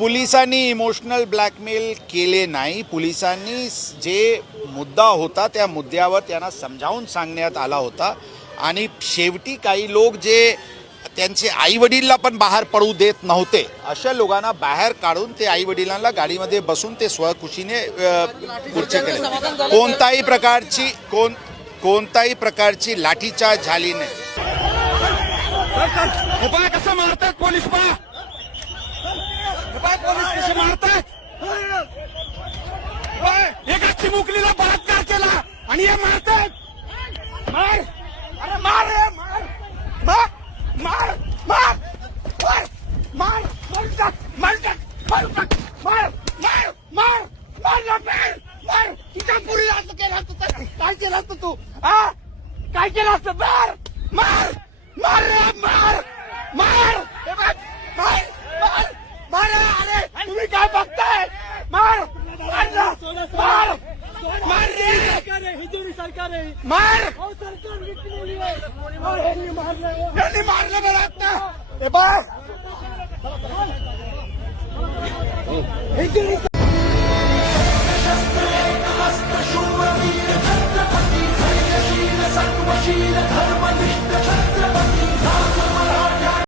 पोलिसांनी emotional blackmail केले नाही. पोलिसांनी जे मुद्दा होता त्या मुद्द्यावर त्यांना समजावून सांगण्यात आला होता आणि शेवटी काही लोक जे त्यांचे आईवडिलांना पण बाहेर पडू देत नव्हते अशा लोकांना बाहेर काढून ते आईवडिलांना गाडीमध्ये बसून ते स्वखुशीने खुर्ची केले. कोणताही प्रकारची लाठीचार्ज झाली नाही. कसं मारतात पोलीस पोलीस कसे मारतात. एका चिमुकलीला बलात्कार केला आणि हे मारतात. मार अरे मार रे मार मार मार मार मार मार मार मार मार मार मार मार तुझ्या पुरीला असं केलं असतं. काय केलं असतं तू? काय केलं असतं? मार मार मार रे मार मार मार मार मार. अरे तुम्ही काय बघताय? मार मार मार मार रे. सरकार आहे मार सरकार यांनी मारलं मला आता. हे बघ